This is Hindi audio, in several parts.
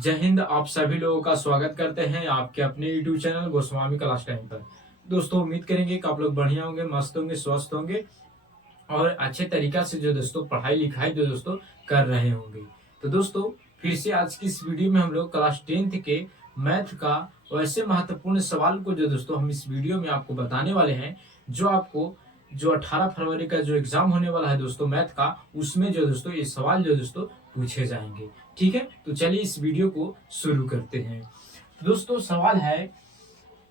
जय हिंद। आप सभी लोगों का स्वागत करते हैं आपके अपने YouTube channel Goswami class time पर। दोस्तों उम्मीद करेंगे कि आप लोग बढ़िया होंगे, मस्त होंगे, स्वस्थ होंगे और अच्छे तरीका से जो दोस्तों पढ़ाई लिखाई जो दोस्तों कर रहे होंगे। तो दोस्तों फिर से आज की इस वीडियो में हम लोग क्लास 10th के मैथ का वैसे महत्वपूर्ण सवाल को जो दोस्तों हम इस वीडियो में आपको बताने वाले हैं, जो आपको जो 18 फरवरी का जो एग्जाम होने वाला है दोस्तों मैथ का, उसमें जो दोस्तों ये सवाल जो दोस्तों पूछे जाएंगे। ठीक है, तो चलिए इस वीडियो को शुरू करते हैं। तो दोस्तों सवाल है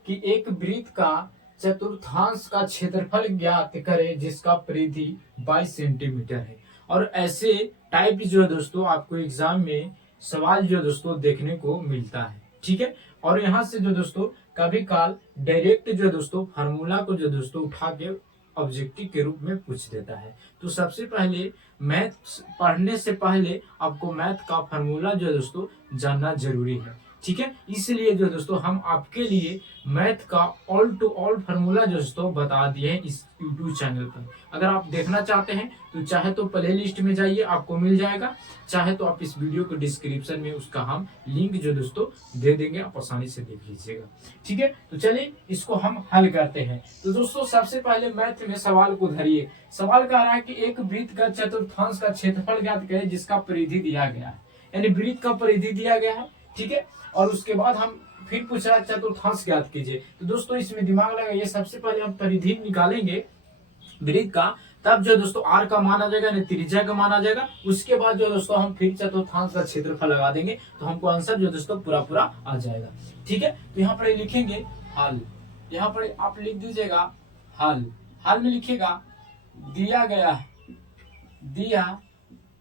कि एक वृत्त का चतुर्थांश का क्षेत्रफल ज्ञात करें जिसका परिधि 22 सेंटीमीटर है। और ऐसे टाइप जो है दोस्तों आपको एग्जाम में सवाल जो दोस्तों देखने को मिलता है। ठीक है, और यहाँ से जो दोस्तों कभी काल डायरेक्ट जो दोस्तों फार्मूला को जो दोस्तों उठा के ऑब्जेक्टिव के रूप में पूछ देता है। तो सबसे पहले मैथ पढ़ने से पहले आपको मैथ का फार्मूला जो दोस्तों जानना जरूरी है। ठीक है, इसलिए जो दोस्तों हम आपके लिए मैथ का ऑल टू ऑल फार्मूला जो दोस्तों बता दिए हैं इस यूट्यूब चैनल पर। अगर आप देखना चाहते हैं तो चाहे तो प्ले लिस्ट में जाइए, आपको मिल जाएगा, चाहे तो आप इस वीडियो को डिस्क्रिप्शन में उसका हम लिंक जो दोस्तों दे देंगे, आप आसानी से देख लीजिएगा। ठीक है, तो चलिए इसको हम हल करते हैं। तो दोस्तों सबसे पहले मैथ में सवाल को धरिए। सवाल कह रहा है कि एक वृत्त का चतुर्थांश का क्षेत्रफल ज्ञात करें जिसका परिधि दिया गया है, यानी वृत्त का परिधि दिया गया है। ठीक है, और उसके बाद हम फिर पूछ रहा है चतुर्थांश ज्ञात कीजिए। तो दोस्तों इसमें दिमाग लगाइए, सबसे पहले हम परिधि निकालेंगे वृत्त का, तब जो दोस्तों आर का मान आ जाएगा, यानी त्रिज्या का मान आ जाएगा। उसके बाद जो दोस्तों हम फिर चतुर्थांश का क्षेत्रफल लगा देंगे तो हमको आंसर जो दोस्तों पूरा पूरा आ जाएगा। ठीक है, तो यहाँ पर लिखेंगे हल। यहाँ पर आप लिख दीजिएगा हल। हल में लिखिएगा दिया गया है, दिया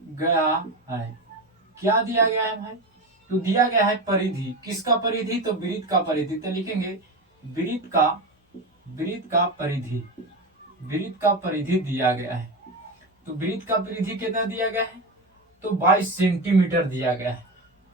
गया है, क्या दिया गया है भाई? तो दिया गया है परिधि। किसका परिधि? तो वृत्त का परिधि। तो लिखेंगे वृत्त का परिधि, वृत्त का परिधि दिया गया है। तो वृत्त का परिधि कितना दिया गया है? तो 22 सेंटीमीटर दिया गया है।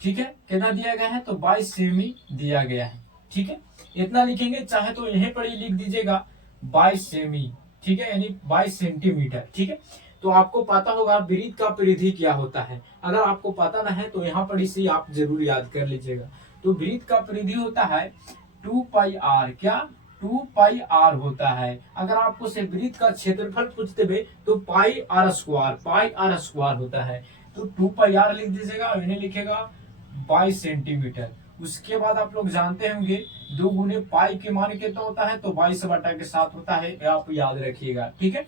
ठीक है, कितना दिया गया है? तो 22 सेमी दिया गया है। ठीक है, इतना लिखेंगे, चाहे तो यहीं पर ही लिख दीजिएगा 22 सेमी। ठीक है, यानी 22 सेंटीमीटर। ठीक है, तो आपको पता होगा वृत्त का परिधि क्या होता है। अगर आपको पता ना है तो यहाँ पर इसे आप जरूर याद कर लीजिएगा। तो वृत्त का परिधि होता है 2 पाई आर। क्या? 2 पाई आर होता है। अगर आपको से वृत्त का क्षेत्रफल पूछते हुए तो पाई आर स्क्वायर होता है। तो 2 पाई आर लिख दीजिएगा और इन्हें लिखेगा 22 सेंटीमीटर। उसके बाद आप लोग जानते होंगे 2 गुने पाई के मान कितना होता है? तो 22/7 होता है, आप याद रखिएगा। ठीक है,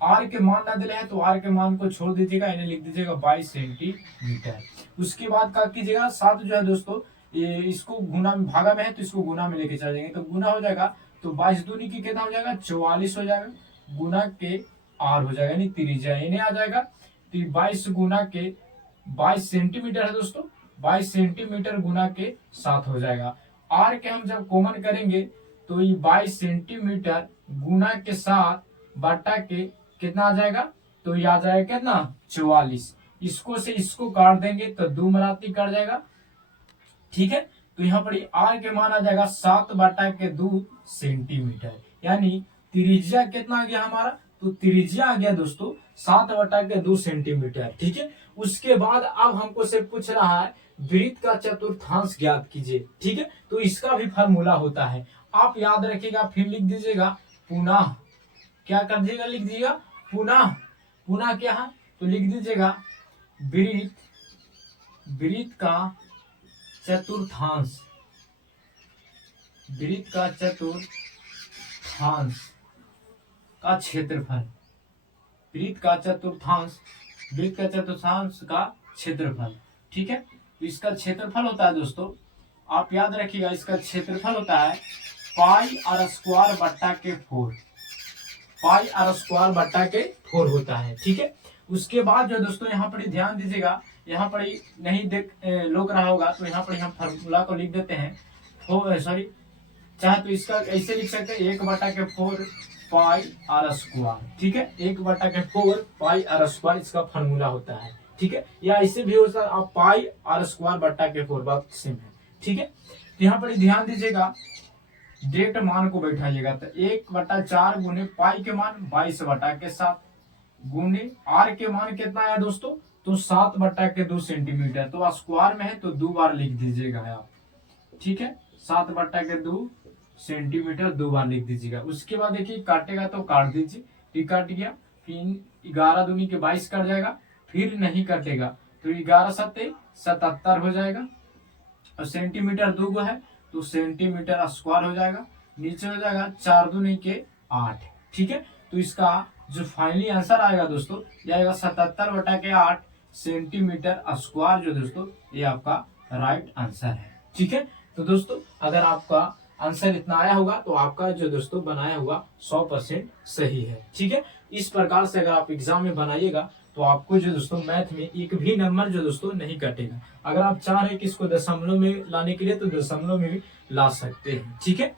आर के मान ना दिले हैं तो आर के मान को छोड़ दीजिएगा, इन्हें लिख दीजिएगा 22 सेंटीमीटर। उसके बाद क्या कीजिएगा, 7 जो है दोस्तों ये इसको गुना में भागा में है तो इसको गुना में लेके चल जाएंगे, तो गुना हो जाएगा। तो 22 दूनी की कितना हो जाएगा? 44 हो जाएगा। गुना के आर हो जाएगा, यानी त्रिज्या इन्हें आ जाएगा। तो 22 गुना के 22 सेंटीमीटर है दोस्तों, 22 सेंटीमीटर गुना के 7 हो जाएगा। आर के हम जब कॉमन करेंगे तो ये 22 सेंटीमीटर गुना के 7 बटा के कितना आ जाएगा? तो ये आ जाएगा कितना? 44। इसको से इसको काट देंगे तो 2 मराती कट जाएगा। ठीक है, तो यहाँ पर आर के मान आ जाएगा 7/2 सेंटीमीटर, यानी त्रिज्या कितना आ गया हमारा? तो त्रिज्या आ गया दोस्तों 7/2 सेंटीमीटर। ठीक है, उसके बाद अब हमको से पूछ रहा है वृत्त का चतुर्थांश ज्ञात कीजिए। ठीक है, तो इसका भी फार्मूला होता है, आप याद रखिएगा। फिर लिख दीजिएगा पुनः, क्या कर दीजिएगा? लिख दीजिएगा पुनः। पुनः क्या है? तो लिख दीजिएगा वृत्त का चतुर्थांश, वृत्त का चतुर्थांश का क्षेत्रफल, वृत्त का चतुर्थांश, वृत्त का चतुर्थांश का क्षेत्रफल। ठीक है, तो इसका क्षेत्रफल होता है दोस्तों, आप याद रखिएगा, इसका क्षेत्रफल होता है पाई आर स्क्वायर बट्टा के 4। पाई आर स्क्वायर बट्टा के 4 होता है। ठीक है, उसके बाद जो दोस्तों यहाँ पर ध्यान दीजिएगा, यहाँ पर नहीं देख लोग रहा होगा तो यहाँ पर हम फार्मूला को लिख देते हैं। सॉरी, चाहे तो इसका ऐसे लिख सकते हैं 1/4 पाई आर स्क्वायर। ठीक है, 1/4 पाई आर स्क्वायर इसका फार्मूला होता है। ठीक है, या ऐसे भी हो सकता है आप पाई आर स्क्वायर बट्टा के 4, बात सेम है। ठीक है, तो यहाँ पर ध्यान दीजिएगा, डेट मान को बैठाइएगा। तो 1/4 गुने पाई के मान 22/7 गुने आर के मान कितना आया दोस्तों? तो 7/2 सेंटीमीटर, तो स्क्वायर में है तो 2 बार लिख दीजिएगा आप, ठीक है। 7/2 सेंटीमीटर 2 बार लिख दीजिएगा। उसके बाद देखिए काटेगा तो काट दीजिए, ठीक काट गया। फिर 11 दूनी के 22 कट जाएगा, फिर नहीं कटेगा तो 11 सत्ते 77 हो जाएगा। और सेंटीमीटर 2 गो है तो सेंटीमीटर स्क्वायर हो जाएगा, नीचे हो जाएगा 4 दूनी के 8, ठीक है। तो इसका जो फाइनली आंसर आएगा दोस्तों ये आएगा 77/8 सेंटीमीटर स्क्वायर, जो दोस्तों ये आपका राइट आंसर है, ठीक है। तो दोस्तों अगर आपका आंसर इतना आया होगा तो आपका जो दोस्तों बनाया हुआ 100% सही है, ठीक है। इस प्रकार से अगर आप एग्जाम में बनाइएगा तो आपको जो दोस्तों मैथ में एक भी नंबर जो दोस्तों नहीं कटेगा। अगर आप चाह रहे हैं कि इसको दशमलव में लाने के लिए तो दशमलव में भी ला सकते हैं, ठीक है।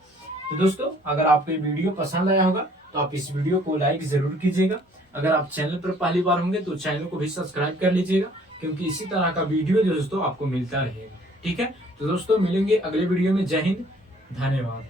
तो दोस्तों अगर आपको ये वीडियो पसंद आया होगा तो आप इस वीडियो को लाइक जरूर कीजिएगा। अगर आप चैनल पर पहली बार होंगे तो चैनल को भी सब्सक्राइब कर लीजिएगा, क्योंकि इसी तरह का वीडियो जो दोस्तों आपको मिलता रहेगा, ठीक है। तो दोस्तों मिलेंगे अगले वीडियो में। जय हिंद, धन्यवाद।